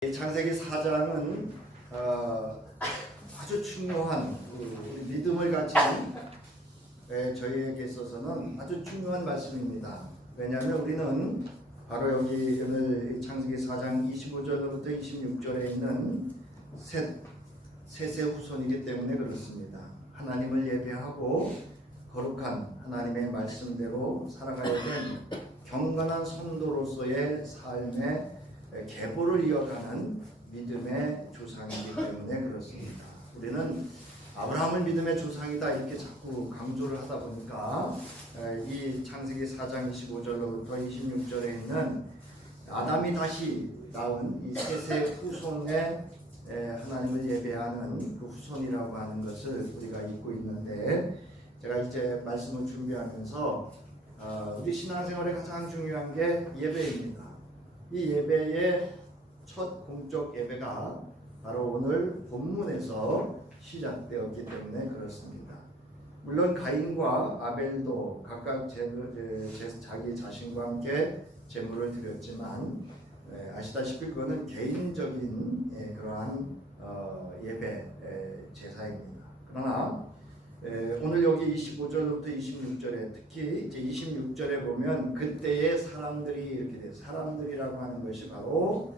창세기 4장은 아주 중요한 믿음을 가진 저희에게 있어서는 아주 중요한 말씀입니다. 왜냐하면 우리는 바로 여기 오늘 창세기 4장 25절부터 26절에 있는 셋의 후손이기 때문에 그렇습니다. 하나님을 예배하고 거룩한 하나님의 말씀대로 살아가야 될 경건한 성도로서의 삶의 계보를 이어가는 믿음의 조상이기 때문에 그렇습니다. 우리는 아브라함을 믿음의 조상이다 이렇게 자꾸 강조를 하다 보니까 이 창세기 4장 25절로부터 26절에 있는 아담이 다시 낳은 이 셋의 후손의 하나님을 예배하는 그 후손이라고 하는 것을 우리가 잊고 있는데, 제가 이제 말씀을 준비하면서 우리 신앙생활에 가장 중요한 게 예배입니다. 이 예배의 첫 공적 예배가 바로 오늘 본문에서 시작되었기 때문에 그렇습니다. 물론 가인과 아벨도 각각 자기 자신과 함께 제물을 드렸지만 아시다시피 그거는 개인적인 그러한 예배 제사입니다. 그러나 오늘 여기 25절부터 26절에 특히 이제 26절에 보면 그때의 사람들이 이렇게 돼요. 사람들이라고 하는 것이 바로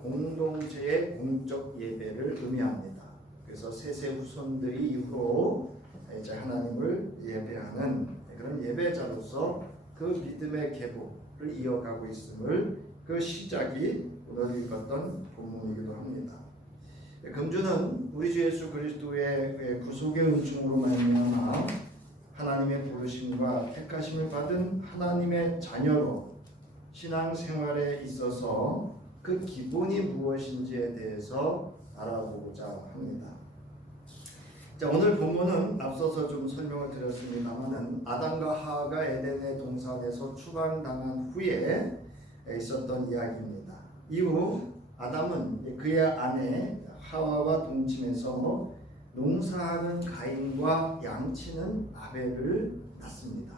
공동체의 공적 예배를 의미합니다. 그래서 셋의 후손들이 이후로 이제 하나님을 예배하는 그런 예배자로서 그 믿음의 계보를 이어가고 있음을, 그 시작이 오늘 읽었던 본문이기도 합니다. 금주는 우리 주 예수 그리스도의 구속의 은총으로 말미암아 하나님의 부르심과 택하심을 받은 하나님의 자녀로 신앙생활에 있어서 그 기본이 무엇인지에 대해서 알아보고자 합니다. 자, 오늘 본문은 앞서서 좀 설명을 드렸습니다만은 아담과 하와가 에덴의 동산에서 추방당한 후에 있었던 이야기입니다. 이후 아담은 그의 아내 하와와 동침해서 농사하는 가인과 양치는 아벨을 낳습니다.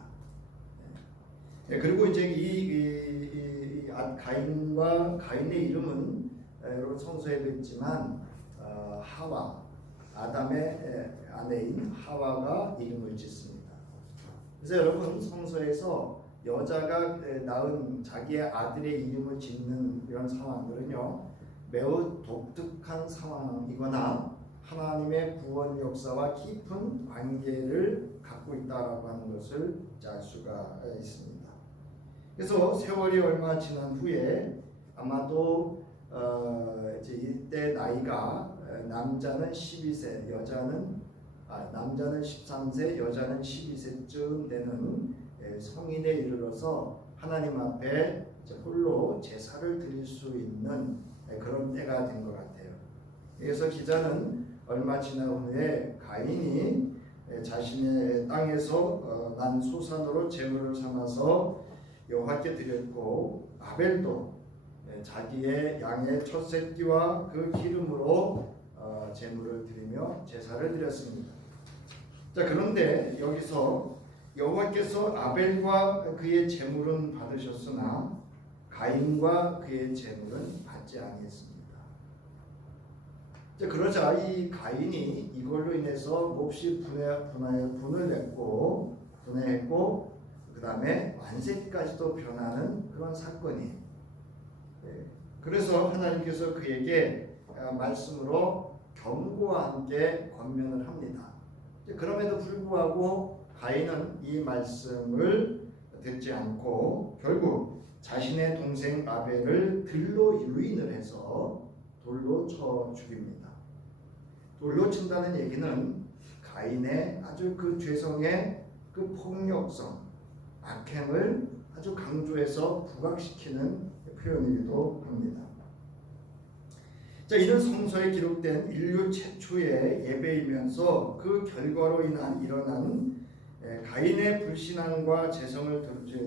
그리고 이제 이 가인의 이름은 여러분 성서에도 있지만 하와, 아담의 아내인 하와가 이름을 짓습니다. 그래서 여러분 성서에서 여자가 낳은 자기의 아들의 이름을 짓는 이런 상황들은요, 매우 독특한 상황이거나 하나님의 구원 역사와 깊은 관계를 갖고 있다라고 하는 것을 알 수가 있습니다. 그래서 세월이 얼마 지난 후에 아마도 이제 이때 나이가 남자는 12세, 남자는 13세, 여자는 12세쯤 되는 성인에 이르러서 하나님 앞에 홀로 제사를 드릴 수 있는 그런 때가 된 것 같아요. 그래서 기자는 얼마 지난 후에 가인이 자신의 땅에서 난 소산으로 제물을 삼아서 여호와께 드렸고, 아벨도 자기의 양의 첫 새끼와 그 기름으로 제물을 드리며 제사를 드렸습니다. 자, 그런데 여기서 여호와께서 아벨과 그의 제물은 받으셨으나 가인과 그의 제물은 받지 아니했습니다. 그러자 이 가인이 이걸로 인해서 몹시 분해했고 그 다음에 완세까지도 변하는 그런 사건이. 그래서 하나님께서 그에게 말씀으로 경고와 함께 권면을 합니다. 그럼에도 불구하고 가인은 이 말씀을 듣지 않고 결국 자신의 동생 아벨을 들로 유인을 해서 돌로 쳐 죽입니다. 돌로 친다는 얘기는 가인의 아주 그 죄성의 그 폭력성, 악행을 아주 강조해서 부각시키는 표현이기도 합니다. 자, 이는 성서에 기록된 인류 최초의 예배이면서 그 결과로 인한 일어난 가인의 불신앙과 죄성을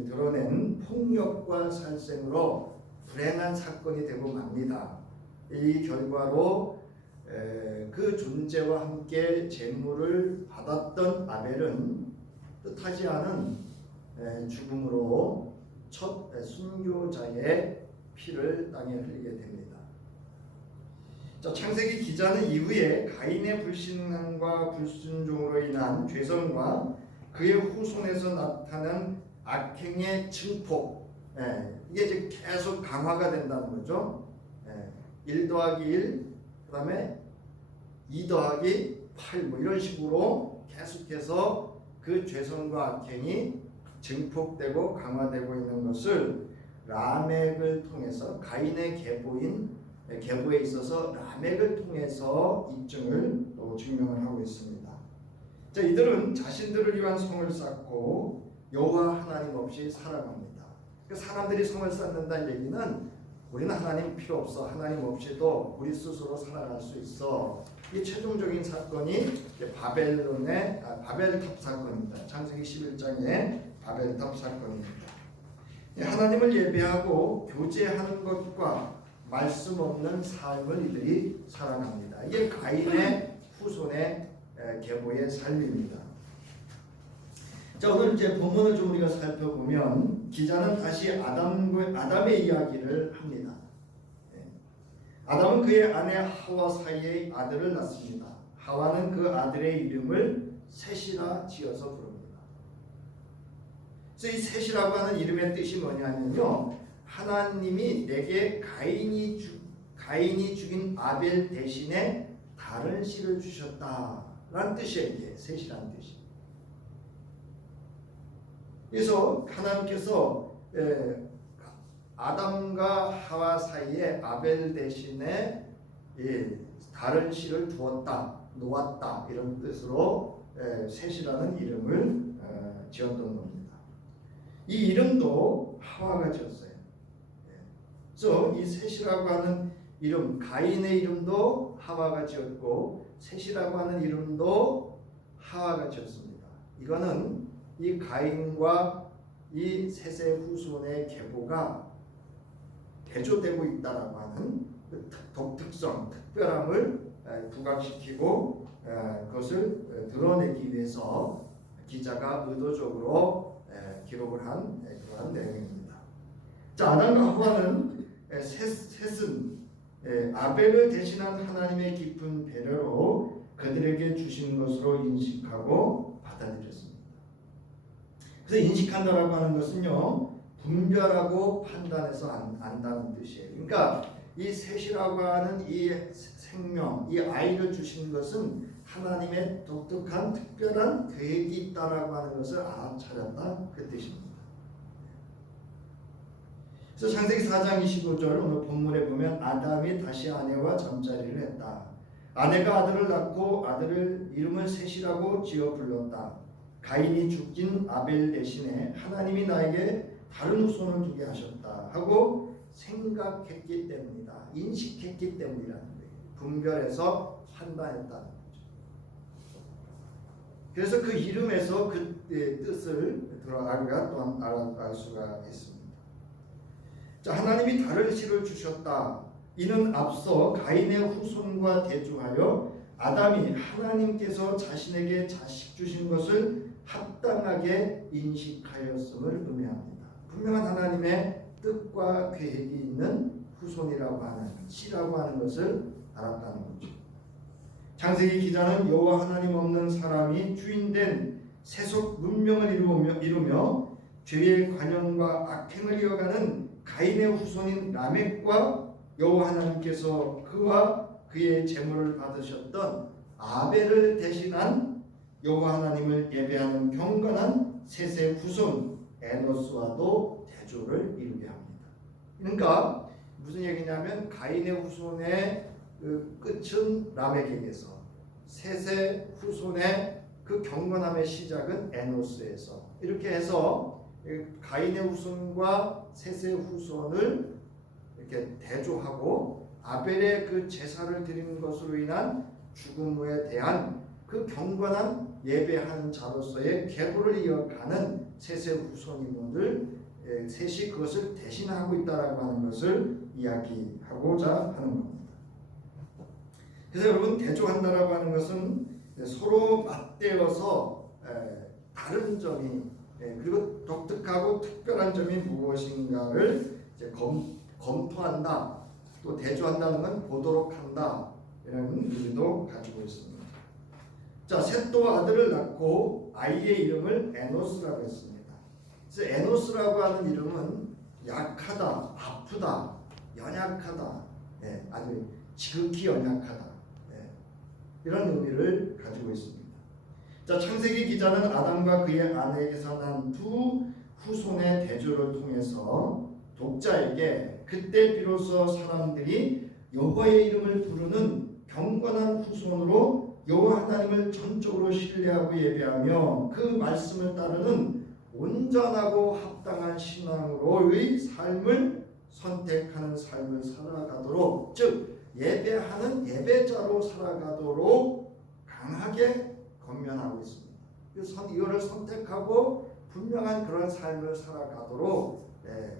드러낸 폭력과 살생으로 불행한 사건이 되고 맙니다. 이 결과로 그 존재와 함께 제물을 받았던 아벨은 뜻하지 않은 죽음으로 첫 순교자의 피를 땅에 흘리게 됩니다. 자, 창세기 기자는 이후에 가인의 불신앙과 불순종으로 인한 죄성과 그의 후손에서 나타난 악행의 증폭, 이게 이제 계속 강화가 된다는 거죠. 1 더하기 1, 그 다음에 2 더하기 8, 뭐 이런 식으로 계속해서 그 죄성과 악행이 증폭되고 강화되고 있는 것을 라멕을 통해서 가인의 계보에 있어서 라멕을 통해서 입증을 또 증명을 하고 있습니다. 자, 이들은 자신들을 위한 성을 쌓고 여호와 하나님 없이 살아갑니다. 사람들이 성을 쌓는다는 얘기는 우리는 하나님 필요 없어, 하나님 없이도 우리 스스로 살아갈 수 있어. 이 최종적인 사건이 바벨탑 사건입니다. 창세기 11장의 바벨탑 사건입니다. 하나님을 예배하고 교제하는 것과 말씀 없는 삶을 이들이 살아갑니다. 이게 가인의 후손의 계보의 삶입니다. 자, 오늘 이제 본문을 좀 우리가 살펴보면 기자는 다시 아담의 이야기를 합니다. 아담은 그의 아내 하와 사이에 아들을 낳습니다. 하와는 그 아들의 이름을 셋이라 지어서 부릅니다. 그래서 이 셋이라고 하는 이름의 뜻이 뭐냐면요, 하나님이 내게 가인이 죽인 아벨 대신에 다른 씨를 주셨다라는 뜻이에요. 이게 셋이라는 뜻이. 그래서 하나님께서 아담과 하와 사이에 아벨 대신에 다른 씨를 놓았다 이런 뜻으로 셋이라는 이름을 지었던 겁니다. 이 이름도 하와가 지었어요. 그래서 이 셋이라고 하는 이름, 가인의 이름도 하와가 지었고 셋이라고 하는 이름도 하와가 지었습니다. 이거는 이 가인과 이 셋의 후손의 계보가 대조되고 있다라고 하는 그 독특성, 특별함을 부각시키고 그것을 드러내기 위해서 기자가 의도적으로 기록을 한 그러한 내용입니다. 자, 아담과 하와는 셋은 아벨을 대신한 하나님의 깊은 배려로 그들에게 주신 것으로 인식하고 받아들였습니다. 그래서 인식한다라고 하는 것은요, 분별하고 판단해서 안다는 뜻이에요. 그러니까 이 셋이라고 하는 이 생명, 이 아이를 주신 것은 하나님의 독특한 특별한 계획이 있다라고 하는 것을 알아차렸다 그 뜻입니다. 그래서 창세기 4장 25절 오늘 본문에 보면 아담이 다시 아내와 잠자리를 했다. 아내가 아들을 낳고 아들을 이름을 셋이라고 지어 불렀다. 가인이 죽인 아벨 대신에 하나님이 나에게 다른 후손을 두게 하셨다 하고 생각했기 때문이다. 인식했기 때문이라는 거예요. 분별해서 판단했다는 거죠. 그래서 그 이름에서 그 뜻을 우리가 또한 알 수가 있습니다. 자, 하나님이 다른 씨를 주셨다. 이는 앞서 가인의 후손과 대조하여 아담이 하나님께서 자신에게 자식 주신 것을 합당하게 인식하였음을 의미합니다. 분명한 하나님의 뜻과 계획이 있는 후손이라고 하는 씨라고 하는 것을 알았다는 거죠. 창세기 기자는 여호와 하나님 없는 사람이 주인된 세속 문명을 이루며 죄의 관연과 악행을 이어가는 가인의 후손인 라멕과 여호와 하나님께서 그와 그의 제물을 받으셨던 아벨을 대신한 여호와 하나님을 예배하는 경건한 셋의 후손 에노스와도 대조를 이루게 합니다. 그러니까 무슨 얘기냐면 가인의 후손의 그 끝은 라멕에게서, 셋의 후손의 그 경건함의 시작은 에노스에서, 이렇게 해서 가인의 후손과 셋의 후손을 이렇게 대조하고 아벨의 그 제사를 드리는 것으로 인한 죽음 후에 대한 그 경건한 예배하는 자로서의 계보를 이어가는 셋의 후손인들 셋이 그것을 대신하고 있다라고 하는 것을 이야기하고자 하는 겁니다. 그래서 여러분, 대조한다라고 하는 것은 서로 맞대어서 다른 점이 그리고 독특하고 특별한 점이 무엇인가를 이제 검토한다, 또 대조한다는 건 보도록 한다 이런 의미도 가지고 있습니다. 자, 셋도 아들을 낳고 아이의 이름을 에노스라고 했습니다. 그래서 에노스라고 하는 이름은 약하다, 아프다, 연약하다, 아주 지극히 연약하다, 이런 의미를 가지고 있습니다. 자, 창세기 기자는 아담과 그의 아내에게서 난 두 후손의 대조를 통해서 독자에게 그때 비로소 사람들이 여호와의 이름을 부르는 경건한 후손으로 여호와 하나님을 전적으로 신뢰하고 예배하며 그 말씀을 따르는 온전하고 합당한 신앙으로의 삶을 선택하는 삶을 살아가도록, 즉 예배하는 예배자로 살아가도록 강하게 권면하고 있습니다. 이거를 선택하고 분명한 그런 삶을 살아가도록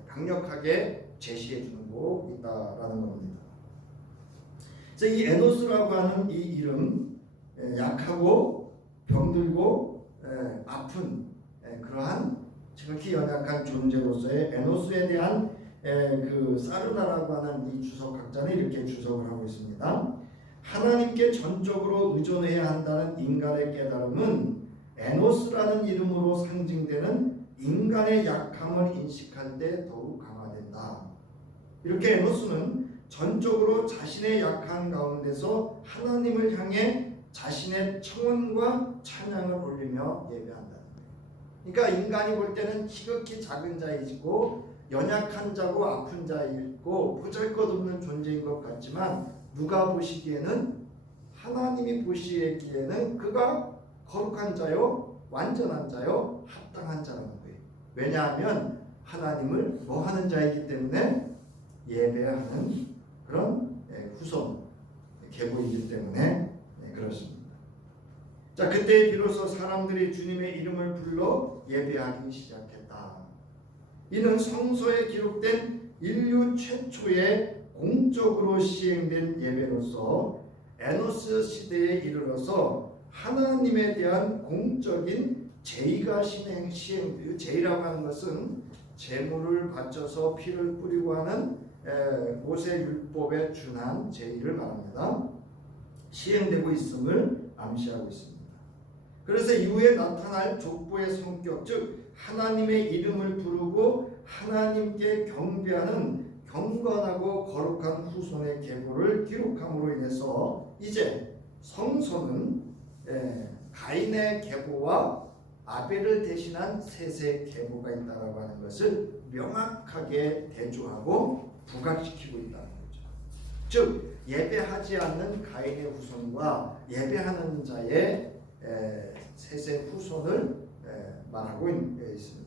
강력하게 제시해 주는 거 있다라는 겁니다. 그래서 이 에노스라고 하는 이 이름, 약하고 병들고 아픈 그러한 지극히 연약한 존재로서의 에노스에 대한 그 사르나라고 하는 이 주석학자는 이렇게 주석을 하고 있습니다. 하나님께 전적으로 의존해야 한다는 인간의 깨달음은 에노스라는 이름으로 상징되는 인간의 약함을 인식할 때 더욱 강화된다. 이렇게 에노스는 전적으로 자신의 약한 가운데서 하나님을 향해 자신의 청원과 찬양을 올리며 예배한다. 그러니까 인간이 볼 때는 지극히 작은 자이고 연약한 자고 아픈 자이고 보잘것없는 존재인 것 같지만 누가 보시기에는, 하나님이 보시기에는 그가 거룩한 자요, 완전한 자요, 합당한 자라는 거예요. 왜냐하면 하나님을 뭐 하는 자이기 때문에, 예배하는 그런 후손 계보이기 때문에 그렇습니다. 자, 그때 비로소 사람들이 주님의 이름을 불러 예배하기 시작했다. 이는 성서에 기록된 인류 최초의 공적으로 시행된 예배로서 에노스 시대에 이르러서 하나님에 대한 공적인 제의가 시행되고, 제의라고 하는 것은 제물을 바쳐서 피를 뿌리고 하는 모세 율법에 준한 제의를 말합니다. 시행되고 있음을 암시하고 있습니다. 그래서 이후에 나타날 족보의 성격, 즉 하나님의 이름을 부르고 하나님께 경배하는 경건하고 거룩한 후손의 계보를 기록함으로 인해서 이제 성서는 가인의 계보와 아벨을 대신한 셋의 계보가 있다고 하는 것을 명확하게 대조하고 부각시키고 있다는 거죠. 즉 예배하지 않는 가인의 후손과 예배하는 자의 셋의 후손을 말하고 있습니다.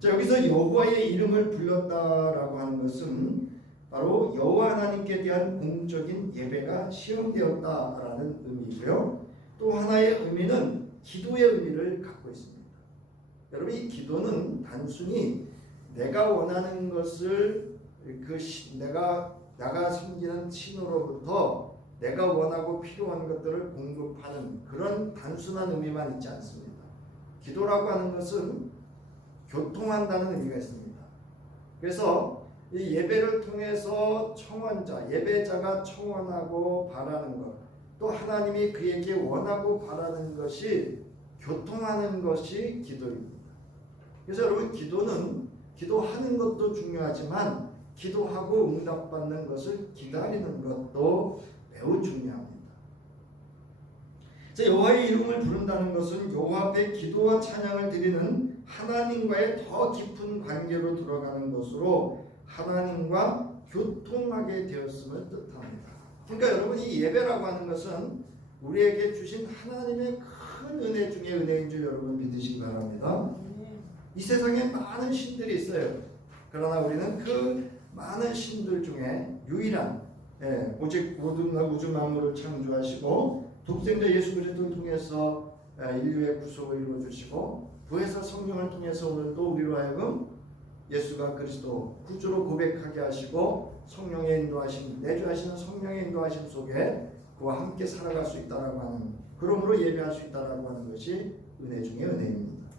자, 여기서 여호와의 이름을 불렀다라고 하는 것은 바로 여호와 하나님께 대한 공적인 예배가 시행되었다라는 의미고요. 또 하나의 의미는 기도의 의미를 갖고 있습니다. 여러분, 이 기도는 단순히 내가 원하는 것을 내가 섬기는 신으로부터 내가 원하고 필요한 것들을 공급하는 그런 단순한 의미만 있지 않습니다. 기도라고 하는 것은 교통한다는 의미가 있습니다. 그래서 이 예배를 통해서 청원자, 예배자가 청원하고 바라는 것, 또 하나님이 그에게 원하고 바라는 것이 교통하는 것이 기도입니다. 그래서 여러분, 기도는 기도하는 것도 중요하지만 기도하고 응답받는 것을 기다리는 것도 매우 중요합니다. 여호와의 이름을 부른다는 것은 여호와 앞에 기도와 찬양을 드리는 하나님과의 더 깊은 관계로 들어가는 것으로 하나님과 교통하게 되었음을 뜻합니다. 그러니까 여러분, 이 예배라고 하는 것은 우리에게 주신 하나님의 큰 은혜 중에 은혜인 줄 여러분 믿으시기 바랍니다. 이 세상에 많은 신들이 있어요. 그러나 우리는 그 많은 신들 중에 유일한, 오직 모든 우주 만물을 창조하시고 독생자 예수 그리스도를 통해서 인류의 구속을 이루어주시고 부활사 성령을 통해서 오늘도 우리로 하여금 예수가 그리스도 구주로 고백하게 하시고 성령의 인도하심, 내주하시는 성령의 인도하심 속에 그와 함께 살아갈 수 있다라고 하는, 그러므로 예배할 수 있다라고 하는 것이 은혜 중의 은혜입니다.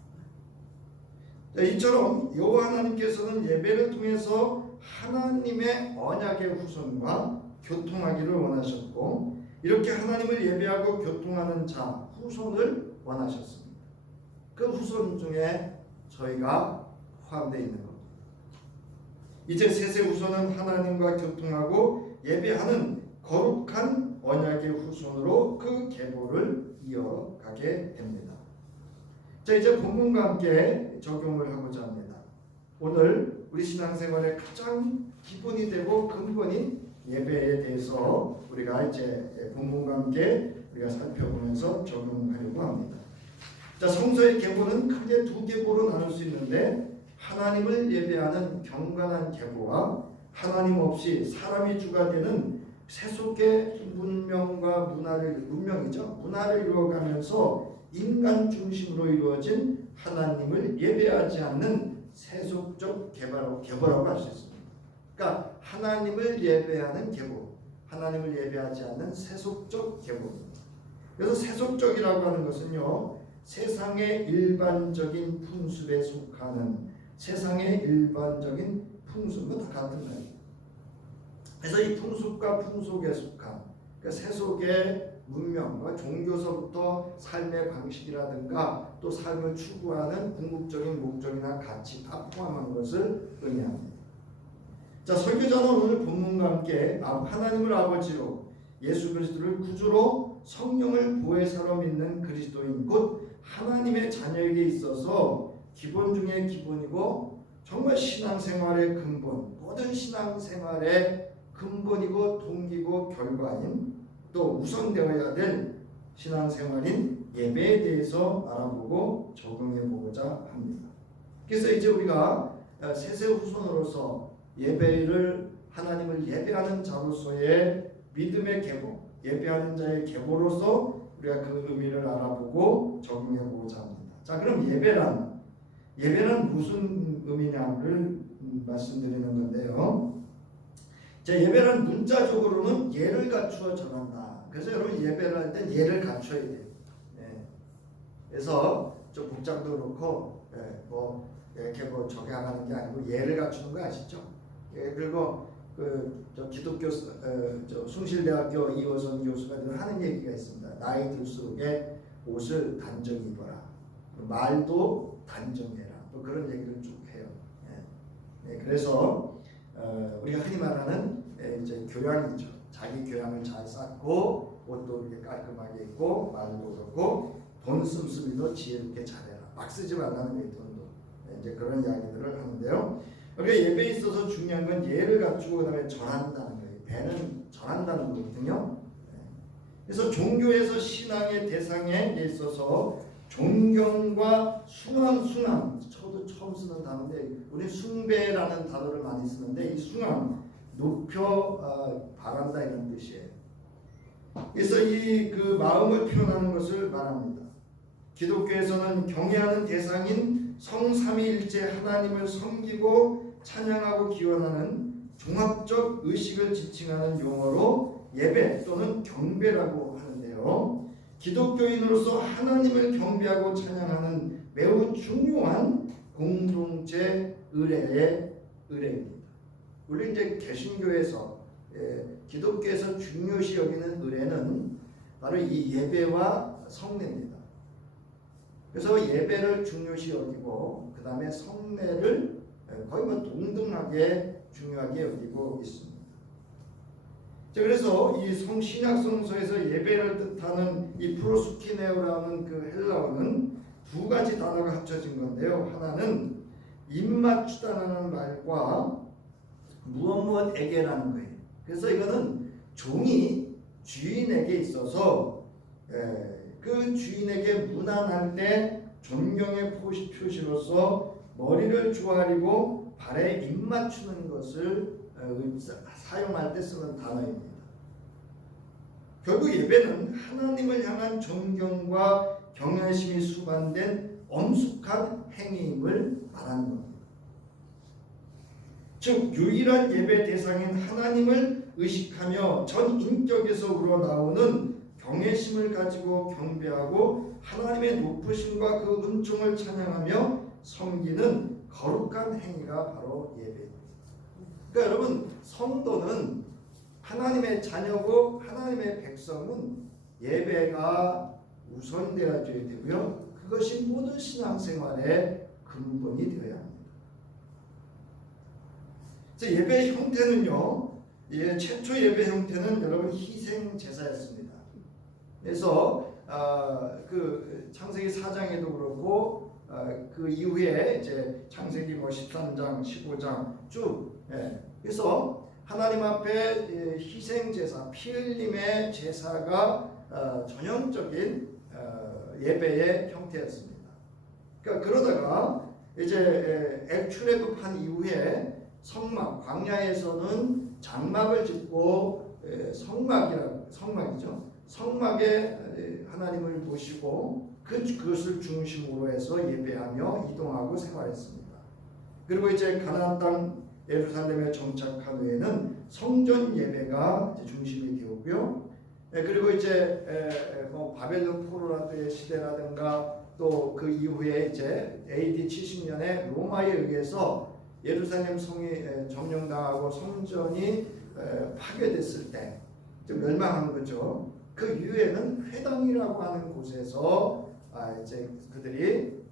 이처럼 여호와 하나님께서는 예배를 통해서 하나님의 언약의 후손과 교통하기를 원하셨고, 이렇게 하나님을 예배하고 교통하는 자 후손을 원하셨습니다. 그 후손 중에 저희가 포함되어 있는 겁니다. 이제 셋의 후손은 하나님과 교통하고 예배하는 거룩한 언약의 후손으로 그 계보를 이어가게 됩니다. 자, 이제 본문과 함께 적용을 하고자 합니다. 오늘 우리 신앙생활의 가장 기본이 되고 근본인 예배에 대해서 우리가 이제 본문과 함께 우리가 살펴보면서 적용하려고 합니다. 자, 성서의 계보는 크게 두 계보로 나눌 수 있는데, 하나님을 예배하는 경건한 계보와 하나님 없이 사람이 주가 되는 세속의 문명과 문화를 이루어가면서 인간 중심으로 이루어진 하나님을 예배하지 않는 세속적 계보라고 할 수 있습니다. 그러니까 하나님을 예배하는 계보, 하나님을 예배하지 않는 세속적 계보입니다. 그래서 세속적이라고 하는 것은요, 세상의 일반적인 풍습에 속하는, 세상의 일반적인 풍습은 다 같은 거예요. 그래서 이 풍습과 풍속에 속한, 그러니까 세속의 문명과 종교서부터 삶의 방식이라든가 또 삶을 추구하는 궁극적인 목적이나 가치 다 포함한 것을 의미합니다. 자, 설교자는 오늘 본문과 함께 하나님을 아버지로, 예수 그리스도를 구주로, 성령을 보혜사로 믿는 그리스도인 곧 하나님의 자녀에게 있어서 기본 중에 기본이고 정말 신앙생활의 근본, 모든 신앙생활의 근본이고 동기고 결과인, 또 우선되어야 될 신앙생활인 예배에 대해서 알아보고 적용해 보고자 합니다. 그래서 이제 우리가 셋의 후손으로서 예배를, 하나님을 예배하는 자로서의 믿음의 계보, 예배하는 자의 계보로서 우리가 그 의미를 알아보고 적용해 보고자 합니다. 자, 그럼 예배란 무슨 의미냐를 말씀드리는 건데요. 자, 예배란 문자적으로는 예를 갖추어 전한다. 그래서 여러분 예배를 할 때 예를 갖춰야 돼요. 예. 그래서 좀 복장도 그렇고 이렇게 적용하는 게 아니고 예를 갖추는 거 아시죠? 예, 그리고 저 기독교 숭실대학교 이호선 교수가 하는 얘기가 있습니다. 나이 들수록에 옷을 단정히 입어라. 말도 단정해라. 또 그런 얘기를 쭉 해요. 예. 예, 그래서 우리가 흔히 말하는 이제 교양이죠. 자기 교양을 잘 쌓고 옷도 이렇게 깔끔하게 입고 말도 그렇고 돈 씀씀이도 지혜롭게 잘해라. 막 쓰지 말라는 거예요. 돈도. 이제 그런 이야기들을 하는데요. 그러니까 예배에 있어서 중요한 건 예를 갖추고 그다음에 전한다는 거예요. 배는 전한다는 거거든요. 그래서 종교에서 신앙의 대상에 있어서 존경과 순환, 저도 처음 쓰는 단어인데 우리 숭배라는 단어를 많이 쓰는데 이 순환, 높여 바란다 이런 뜻이에요. 그래서 이 그 마음을 표현하는 것을 말합니다. 기독교에서는 경외하는 대상인 성삼위일체 하나님을 섬기고 찬양하고 기원하는 종합적 의식을 지칭하는 용어로 예배 또는 경배라고 하는데요. 기독교인으로서 하나님을 경배하고 찬양하는 매우 중요한 공동체 의례입니다. 우리 이제 개신교에서 기독교에서 중요시 여기는 의례는 바로 이 예배와 성례입니다. 그래서 예배를 중요시 여기고 그 다음에 성례를 거의 동등하게 중요하게 여기고 있습니다. 자, 그래서 이 신약 성서에서 예배를 뜻하는 이 프로스키네오라는 그 헬라어는 두 가지 단어가 합쳐진 건데요. 하나는 입맞추다라는 말과 무엇무엇에게라는 거예요. 그래서 이거는 종이 주인에게 있어서 그 주인에게 문안할 때 존경의 표시로서 머리를 조아리고 발에 입맞추는 것을 사용할 때 쓰는 단어입니다. 결국 예배는 하나님을 향한 존경과 경외심이 수반된 엄숙한 행위임을 말하는 겁니다. 즉 유일한 예배 대상인 하나님을 의식하며 전 인격에서 우러나오는 경외심을 가지고 경배하고 하나님의 높으심과 그 은총을 찬양하며 섬기는 거룩한 행위가 바로 예배입니다. 그러니까 여러분, 성도는 하나님의 자녀고 하나님의 백성은 예배가 우선되어야 되고요. 그것이 모든 신앙생활의 근본이 되어야 합니다. 그래서 예배 형태는요, 최초 예배 형태는 여러분 희생 제사였습니다. 그래서 그 창세기 4장에도 그렇고 그 이후에 이제 창세기 13장, 15장 쭉 그래서 하나님 앞에 희생 제사, 피 흘림의 제사가 전형적인 예배의 형태였습니다. 그러니까 그러다가 이제 출애굽한 이후에 성막, 광야에서는 장막을 짓고 성막이죠. 성막에 하나님을 모시고 그것을 중심으로 해서 예배하며 이동하고 생활했습니다. 그리고 이제 가나안 땅 예루살렘에 정착한 후에는 성전 예배가 이제 중심이 되었고요. 그리고 이제 바벨론 포로라의 시대라든가 또 그 이후에 이제 AD 70년에 로마에 의해서 예루살렘 성이 점령당하고 성전이 파괴됐을 때 멸망한 거죠. 그 이후에는 회당이라고 하는 곳에서 이제 그들이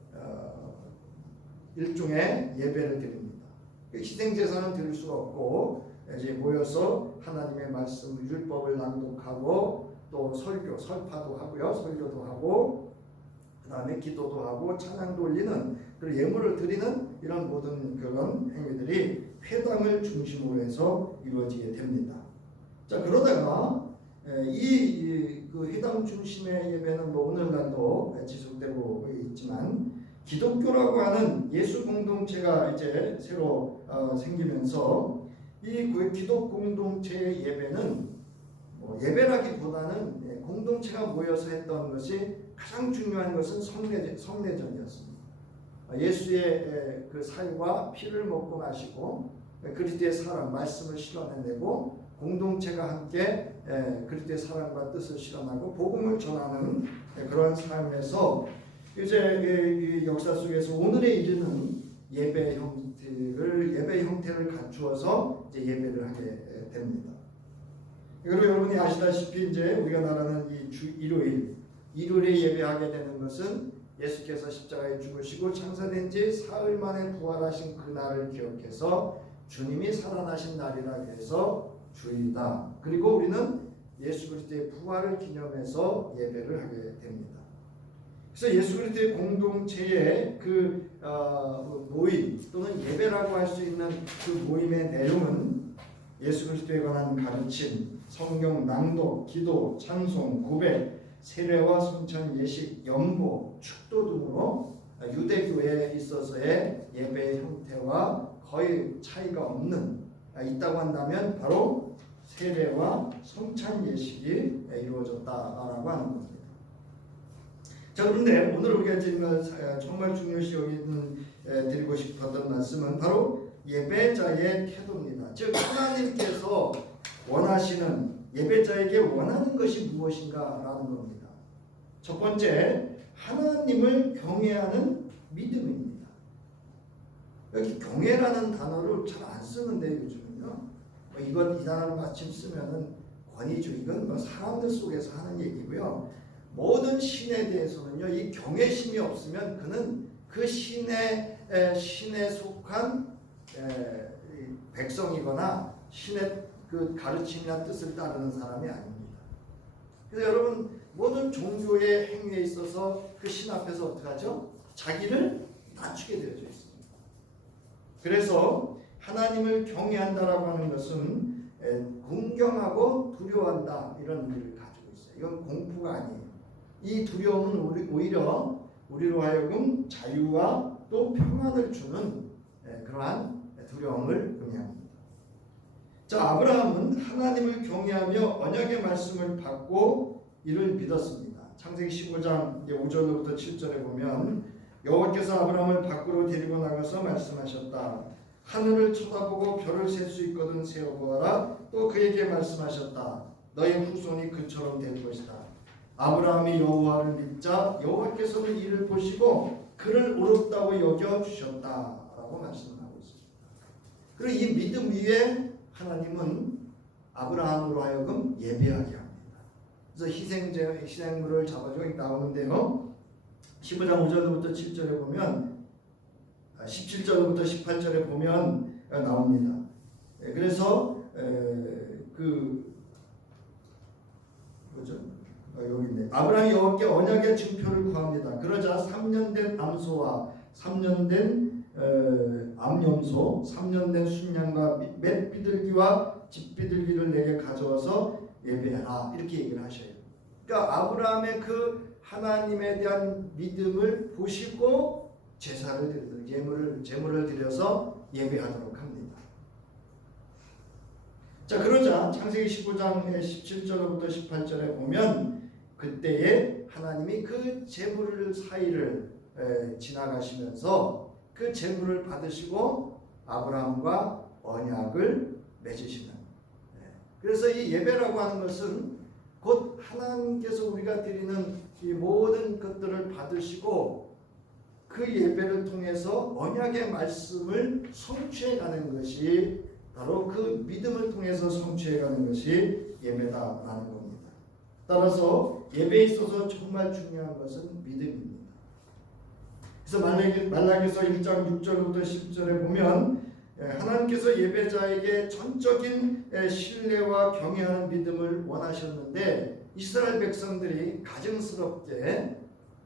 일종의 예배를 드립니다. 희생 제사는 드릴 수가 없고 이제 모여서 하나님의 말씀, 율법을 낭독하고 또 설파도 하고요, 설교도 하고, 그다음에 기도도 하고 찬양도 올리는 그리고 예물을 드리는 이런 모든 그런 행위들이 회당을 중심으로 해서 이루어지게 됩니다. 자, 그러다가 그 회당 중심의 예배는 뭐 오늘날도 지속되고 있지만 기독교라고 하는 예수 공동체가 이제 새로 생기면서 이 기독 공동체의 예배는 예배라기보다는 공동체가 모여서 했던 것이 가장 중요한 것은 성례전이었습니다. 예수의 그 살과 피를 먹고 마시고 그리스도의 사랑, 말씀을 실현해내고 공동체가 함께 그리스도의 사랑과 뜻을 실현하고 복음을 전하는 그러한 삶에서 이제 이 역사 속에서 오늘에 이르는 예배 형태를 갖추어서 이제 예배를 하게 됩니다. 그리고 여러분이 아시다시피 이제 우리가 말하는 이 일요일에 예배하게 되는 것은 예수께서 십자가에 죽으시고 창사된 지 사흘 만에 부활하신 그날을 기억해서 주님이 살아나신 날이라 해서 주일이다. 그리고 우리는 예수 그리스도의 부활을 기념해서 예배를 하게 됩니다. 그래서 예수 그리스도의 공동체의 그 모임 또는 예배라고 할 수 있는 그 모임의 내용은 예수 그리스도에 관한 가르침, 성경 낭독, 기도, 찬송, 고백, 세례와 성찬, 예식, 연보, 축도 등으로 유대교에 있어서의 예배의 형태와 거의 차이가 있다고 한다면 바로 세례와 성찬, 예식이 이루어졌다라고 하는 겁니다. 자, 그런데 오늘 우리가 지금 정말 중요시 드리고 싶었던 말씀은 바로 예배자의 태도입니다. 즉 하나님께서 원하시는 예배자에게 원하는 것이 무엇인가라는 겁니다. 첫 번째, 하나님을 경외하는 믿음입니다. 여기 경외라는 단어를 잘 안 쓰는데 요즘은요. 이 단어를 마침 쓰면은 권위주, 이건 사람들 속에서 하는 얘기고요. 모든 신에 대해서는요, 이 경외심이 없으면 그는 그 신에 속한 백성이거나 신의 그 가르침이나 뜻을 따르는 사람이 아닙니다. 그래서 여러분 모든 종교의 행위에 있어서 그 신 앞에서 어떻게 하죠? 자기를 낮추게 되어져 있습니다. 그래서 하나님을 경외한다라고 하는 것은 궁경하고 두려워한다 이런 의미를 가지고 있어요. 이건 공포가 아니에요. 이 두려움은 오히려 우리로 하여금 자유와 또 평안을 주는 그러한 두려움을 의미합니다. 자, 아브라함은 하나님을 경외하며 언약의 말씀을 받고 이를 믿었습니다. 창세기 15장 5절부터 7절에 보면 여호와께서 아브라함을 밖으로 데리고 나가서 말씀하셨다. 하늘을 쳐다보고 별을 셀 수 있거든 세어보아라. 또 그에게 말씀하셨다. 너의 후손이 그처럼 될 것이다. 아브라함이 여호와를 믿자 여호와께서는 이를 보시고 그를 옳았다고 여겨 주셨다라고 말씀하고 있습니다. 그리고 이 믿음 위에 하나님은 아브라함으로 하여금 예배하게 합니다. 그래서 희생물을 잡아주고 나오는데요. 15장 5절부터 7절에 보면 17절부터 18절에 보면 나옵니다. 그래서 여기 있네. 아브라함이 여호와께 언약의 증표를 구합니다. 그러자 3년 된 암소와 3년 된 암염소, 3년 된 순양과 맷 비둘기와 집 비둘기를 내게 가져와서 예배하라, 이렇게 얘기를 하셔요. 그러니까 아브라함의 그 하나님에 대한 믿음을 보시고 제사를 드리도록 제물을 드려서 예배하도록 합니다. 자, 그러자 창세기 15장 17절부터 18절에 보면 그때에 하나님이 그 제물 사이를 지나가시면서 그 제물을 받으시고 아브라함과 언약을 맺으시는. 그래서 이 예배라고 하는 것은 곧 하나님께서 우리가 드리는 이 모든 것들을 받으시고 그 예배를 통해서 언약의 말씀을 성취해가는 것이 바로 그 믿음을 통해서 성취해가는 것이 예배다라는 겁니다. 따라서 예배에 있어서 정말 중요한 것은 믿음입니다. 그래서 말라기서 1장 6절부터 10절에 보면 하나님께서 예배자에게 전적인 신뢰와 경외하는 믿음을 원하셨는데 이스라엘 백성들이 가증스럽게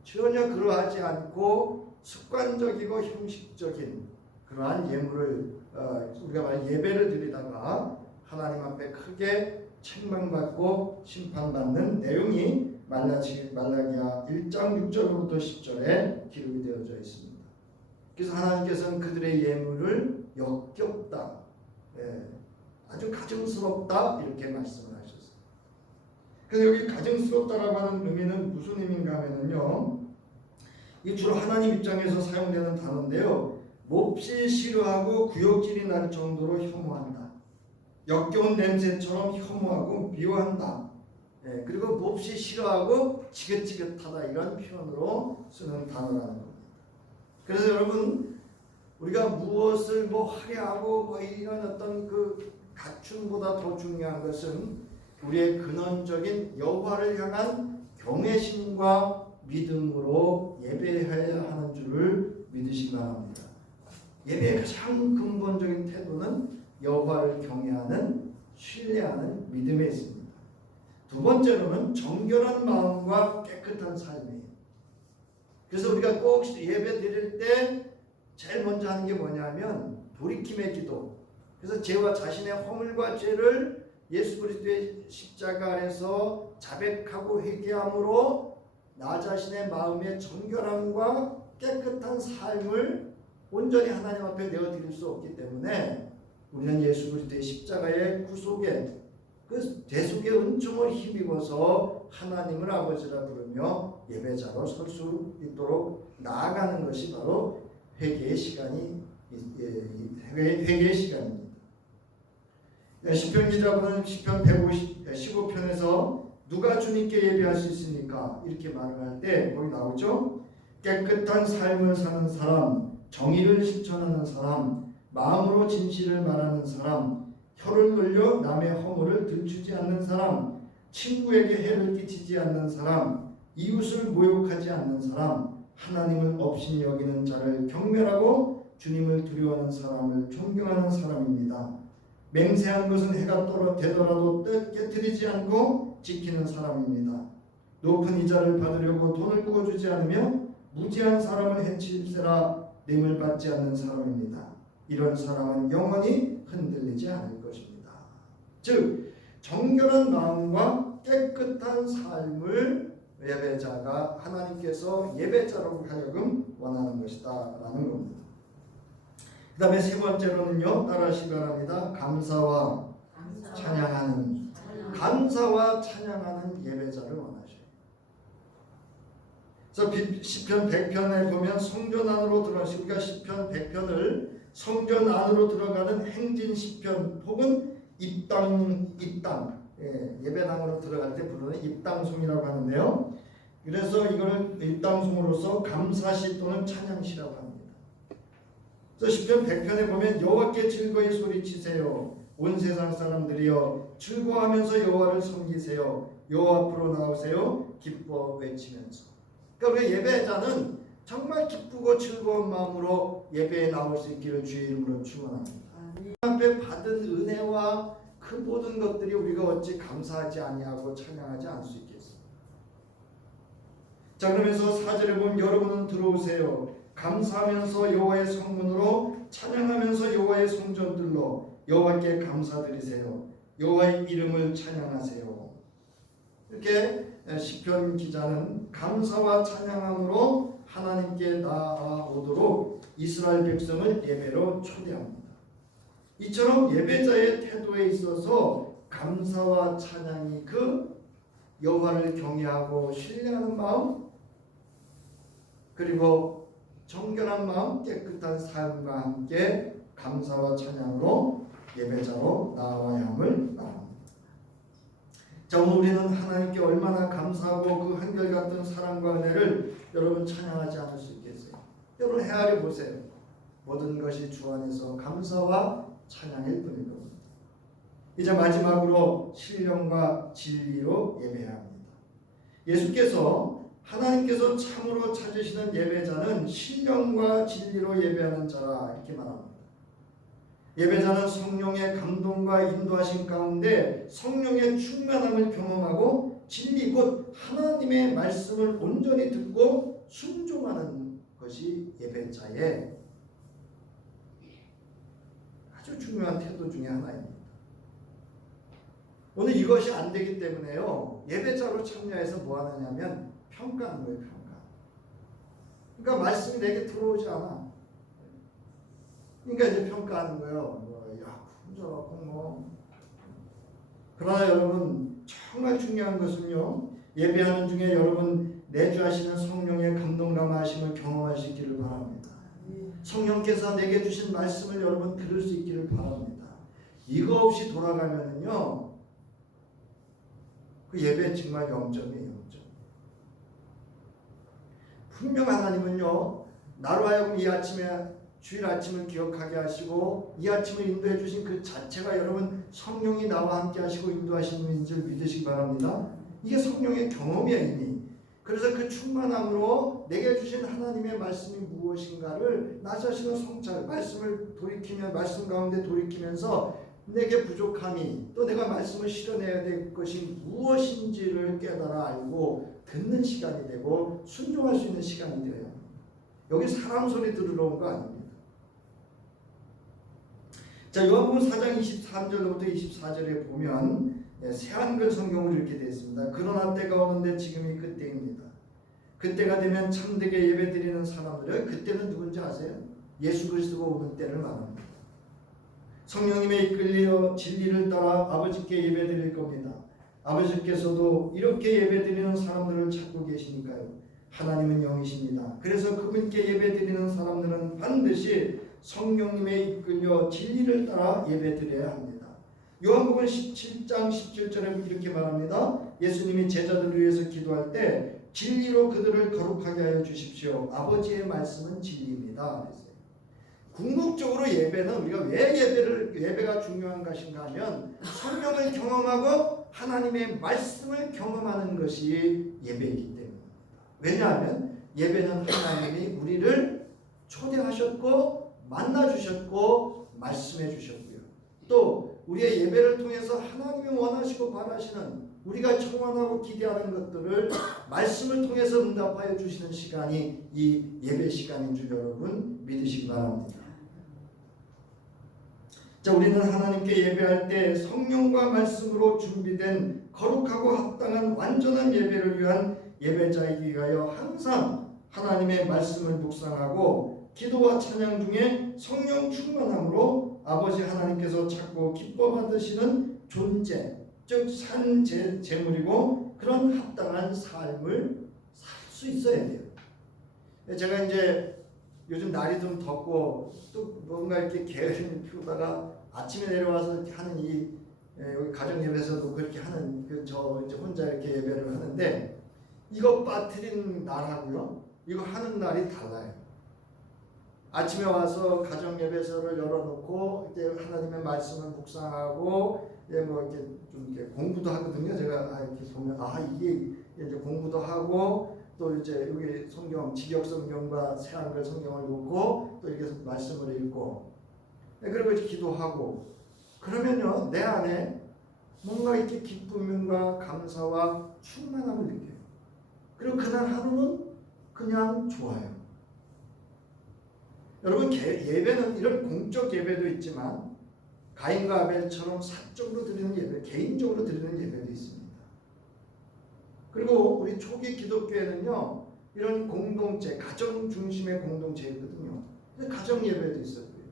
전혀 그러하지 않고 습관적이고 형식적인 그러한 예물을 우리가 말 예배를 드리다가 하나님 앞에 크게 책망받고 심판받는 내용이 말라기야 1장 6절부터 10절에 기록이 되어져 있습니다. 그래서 하나님께서는 그들의 예물을 역겹다, 아주 가증스럽다, 이렇게 말씀을 하셨어요. 그래서 여기 가증스럽다라고 하는 의미는 무슨 의미인가 하면요, 이 주로 하나님 입장에서 사용되는 단어인데요, 몹시 싫어하고 구역질이 날 정도로 혐오한다, 역겨운 냄새처럼 혐오하고 미워한다, 그리고 몹시 싫어하고 지긋지긋하다, 이런 표현으로 쓰는 단어라는 겁니다. 그래서 여러분, 우리가 무엇을 하려 하고 이런 어떤 그 갖춤보다 더 중요한 것은 우리의 근원적인 여호와를 향한 경외심과 믿음으로 예배해야 하는 줄을 믿으시기 바랍니다. 예배의 가장 근본적인 태도는 여호와를 경외하는, 신뢰하는 믿음에 있습니다. 두 번째로는 정결한 마음과 깨끗한 삶이에요. 그래서 우리가 꼭 예배 드릴 때 제일 먼저 하는 게 뭐냐면 돌이킴의 기도. 그래서 자신의 허물과 죄를 예수 그리스도의 십자가 아래서 자백하고 회개함으로 나 자신의 마음의 정결함과 깨끗한 삶을 온전히 하나님 앞에 내어드릴 수 없기 때문에 우리는 예수 그리스도의 십자가의 구속에 그 대속의 은총을 힘입어서 하나님을 아버지라 부르며 예배자로 설 수 있도록 나아가는 것이 바로 회개의 시간입니다. 시편 기자분은 시편 115편에서 누가 주님께 예배할 수 있습니까? 이렇게 말을 할 때 거기 나오죠. 깨끗한 삶을 사는 사람, 정의를 실천하는 사람, 마음으로 진실을 말하는 사람, 혀를 놀려 남의 허물을 들추지 않는 사람, 친구에게 해를 끼치지 않는 사람, 이웃을 모욕하지 않는 사람, 하나님을 업신여기는 자를 경멸하고 주님을 두려워하는 사람을 존경하는 사람입니다. 맹세한 것은 해가 되더라도 깨뜨리지 않고 지키는 사람입니다. 높은 이자를 받으려고 돈을 구워주지 않으며 무지한 사람을 해칠세라 뇌물 받지 않는 사람입니다. 이런 사람은 영원히 흔들리지 않을 것입니다. 즉 정결한 마음과 깨끗한 삶을 예배자가 하나님께서 예배자로 하여금 원하는 것이다 라는 겁니다. 그 다음에 세 번째로는요, 따라하시기 바랍니다. 감사와 찬양하는 예배자를 원하셔요. 그래서 시편 100편에 보면 성전 안으로 들어가시, 우리가 시편 100편을 성전 안으로 들어가는 행진 시편 혹은 입당 예배당으로 들어갈 때 부르는 입당송이라고 하는데요. 그래서 이거를 입당송으로서 감사시 또는 찬양시라고 합니다. 또 시편 100편에 보면 여호와께 즐거이 소리치세요. 온 세상 사람들이여 즐거워하면서 여호와를 섬기세요. 여호와 앞으로 나오세요. 기뻐 외치면서. 그러니까 우리 예배자는 정말 기쁘고 즐거운 마음으로 예배에 나올 수 있기를 주의 이름으로 축원합니다. 앞에 받은 은혜와 그 모든 것들이 우리가 어찌 감사하지 아니하고 찬양하지 않을 수 있겠습니까? 자, 그러면서 4절에 보면 여러분은 들어오세요. 감사하면서 여호와의 성문으로 찬양하면서 여호와의 성전들로 여호와께 감사드리세요. 여호와의 이름을 찬양하세요. 이렇게 시편 기자는 감사와 찬양함으로 하나님께 나아오도록 이스라엘 백성을 예배로 초대합니다. 이처럼 예배자의 태도에 있어서 감사와 찬양이 그 여호와를 경외하고 신뢰하는 마음, 그리고 정결한 마음, 깨끗한 삶과 함께 감사와 찬양으로 예배자로 나아와야 함을 말합니다. 자, 오늘 우리는 하나님께 얼마나 감사하고 그 한결같은 사랑과 은혜를 여러분 찬양하지 않을 수 있겠어요? 여러분 헤아려 보세요. 모든 것이 주 안에서 감사와 찬양일 뿐일 겁니다. 이제 마지막으로 신령과 진리로 예배해야 합니다. 예수께서 하나님께서 참으로 찾으시는 예배자는 신령과 진리로 예배하는 자라 이렇게 말합니다. 예배자는 성령의 감동과 인도하심 가운데 성령의 충만함을 경험하고 진리 곧 하나님의 말씀을 온전히 듣고 순종하는 것이 예배자의 아주 중요한 태도 중에 하나입니다. 오늘 이것이 안 되기 때문에요, 예배자로 참여해서 뭐 하느냐면 평가하는 거예요. 평가. 그러니까 말씀이 내게 들어오지 않아. 그러니까 이제 평가하는 거예요. 야, 저렇고 그러나 여러분 정말 중요한 것은요, 예배하는 중에 여러분 내주하시는 성령의 감동과 마심을 경험하시기를 바랍니다. 성령께서 내게 주신 말씀을 여러분 들을 수 있기를 바랍니다. 이거 없이 돌아가면은요, 그 예배 정말 0점이에요. 0점. 분명 하나님은요, 나로 하여금 이 아침에 주일 아침을 기억하게 하시고 이 아침을 인도해 주신 그 자체가 여러분 성령이 나와 함께 하시고 인도하시는 줄 믿으시기 바랍니다. 이게 성령의 경험이야 이미. 그래서 그 충만함으로 내게 주신 하나님의 말씀이 무엇인가를 나 자신의 성찰, 말씀을 돌이키면 말씀 가운데 돌이키면서 내게 부족함이 또 내가 말씀을 실현해야 될 것이 무엇인지를 깨달아 알고 듣는 시간이 되고 순종할 수 있는 시간이 되어요. 여기 사람 소리 들으러 온 거 아닙니다. 자, 요한복음 4장 23절부터 24절에 보면 새한글 성경으로 이렇게 되어 있습니다. 그러나 때가 오는데 지금이 그때입니다. 그때가 되면 참되게 예배드리는 사람들은, 그때는 누군지 아세요? 예수 그리스도가 오는 때를 말합니다. 성령님에 이끌려 진리를 따라 아버지께 예배드릴 겁니다. 아버지께서도 이렇게 예배드리는 사람들을 찾고 계시니까요. 하나님은 영이십니다. 그래서 그분께 예배드리는 사람들은 반드시 성령님에 이끌려 진리를 따라 예배드려야 합니다. 요한복음 17장 17절에 이렇게 말합니다. 예수님이 제자들을 위해서 기도할 때 진리로 그들을 거룩하게 하여 주십시오. 아버지의 말씀은 진리입니다. 궁극적으로 예배는 우리가 왜 예배가 중요한 것인가 하면 성령을 경험하고 하나님의 말씀을 경험하는 것이 예배이기 때문입니다. 왜냐하면 예배는 하나님이 우리를 초대하셨고 만나주셨고 말씀해 주셨고요. 또 우리의 예배를 통해서 하나님이 원하시고 바라시는 우리가 청원하고 기대하는 것들을 말씀을 통해서 응답하여 주시는 시간이 이 예배 시간인 줄 여러분 믿으시기 바랍니다. 자, 우리는 하나님께 예배할 때 성령과 말씀으로 준비된 거룩하고 합당한 완전한 예배를 위한 예배자이기 위하여 항상 하나님의 말씀을 묵상하고 기도와 찬양 중에 성령 충만함으로 아버지 하나님께서 찾고 기뻐 받으시는 존재, 즉 산 제물이고 그런 합당한 삶을 살 수 있어야 돼요. 제가 이제 요즘 날이 좀 덥고 또 뭔가 이렇게 게으름을 피우다가 아침에 내려와서 하는 이 여기 가정 예배에서도 그렇게 하는 저 이제 혼자 이렇게 예배를 하는데 이거 빠뜨린 날하고요, 이거 하는 날이 달라요. 아침에 와서 가정 예배소를 열어놓고 이제 하나님의 말씀을 묵상하고 뭐 이렇게 좀 이렇게 공부도 하거든요. 제가 이렇게 보면 이게 이제 공부도 하고 또 이제 여기 성경 직역 성경과 새한글 성경을 읽고 또 이렇게 말씀을 읽고 그리고 이제 기도하고 그러면요 내 안에 뭔가 이렇게 기쁨과 감사와 충만함을 느껴요. 그리고 그날 하루는 그냥 좋아요. 여러분 예배는 이런 공적 예배도 있지만 가인과 아벨처럼 사적으로 드리는 예배, 개인적으로 드리는 예배도 있습니다. 그리고 우리 초기 기독교에는요 이런 공동체, 가정 중심의 공동체였거든요. 가정 예배도 있었고요.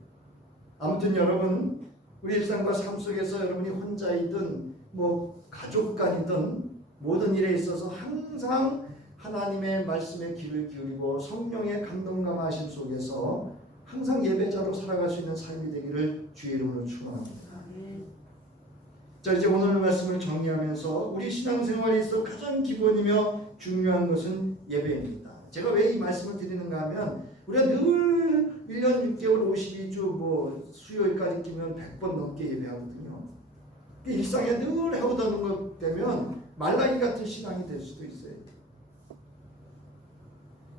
아무튼 여러분 우리 일상과 삶 속에서 여러분이 혼자이든 뭐 가족 간이든 모든 일에 있어서 항상 하나님의 말씀에 귀를 기울이고 성령의 감동 감화하심 속에서 항상 예배자로 살아갈 수 있는 삶이 되기를 주의 이름으로 축원합니다. 자 이제 오늘 말씀을 정리하면서 우리 신앙생활에 있어 가장 기본이며 중요한 것은 예배입니다. 제가 왜 이 말씀을 드리는가 하면 우리가 늘 1년 6개월 52주 뭐 수요일까지 끼면 100번 넘게 예배하거든요. 일상에 늘 해오다 보는 것 되면 말라기 같은 신앙이 될 수도 있어요.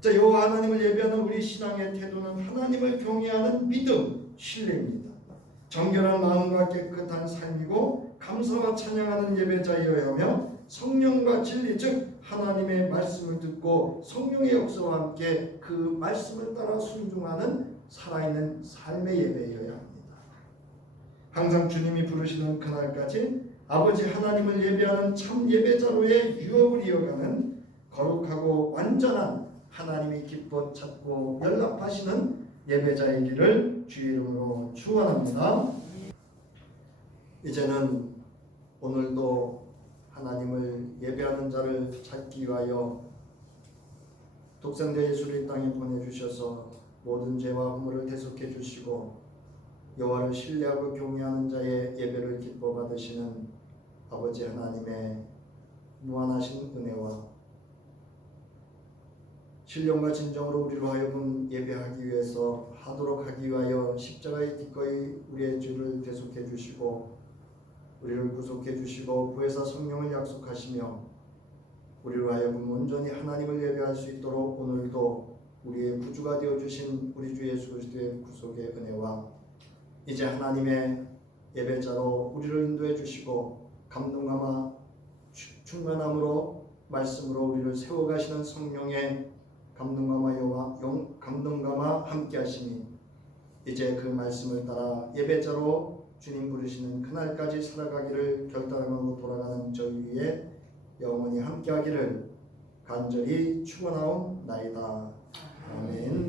자, 여호와 하나님을 예배하는 우리 신앙의 태도는 하나님을 경외하는 믿음, 신뢰입니다. 정결한 마음과 깨끗한 삶이고 감사와 찬양하는 예배자여야 하며 성령과 진리 즉 하나님의 말씀을 듣고 성령의 역사와 함께 그 말씀을 따라 순종하는 살아있는 삶의 예배여야 합니다. 항상 주님이 부르시는 그날까지 아버지 하나님을 예배하는 참 예배자로의 유업을 이어가는 거룩하고 완전한 하나님이 기뻐 찾고 연락하시는 예배자이기를 주의 이름으로 축원합니다. 이제는 오늘도 하나님을 예배하는 자를 찾기 위하여 독생자 예수를 이 땅에 보내주셔서 모든 죄와 허물을 대속해 주시고 여호와를 신뢰하고 경외하는 자의 예배를 기뻐 받으시는 아버지 하나님의 무한하신 은혜와 신령과 진정으로 우리로 하여금 예배하기 위해서 하도록 하기 위하여 십자가에 기꺼이 우리의 죄를 대속해 주시고 우리를 구속해 주시고 구해사 성령을 약속하시며 우리로 하여금 온전히 하나님을 예배할 수 있도록 오늘도 우리의 구주가 되어주신 우리 주 예수 그리스도의 구속의 은혜와 이제 하나님의 예배자로 우리를 인도해 주시고 감동감화 충만함으로 말씀으로 우리를 세워가시는 성령의 감동감화 함께 하시니 이제 그 말씀을 따라 예배자로 주님 부르시는 그날까지 살아가기를 결단하고 돌아가는 저희 위에 영원히 함께 하기를 간절히 축원하옵나이다. 아멘.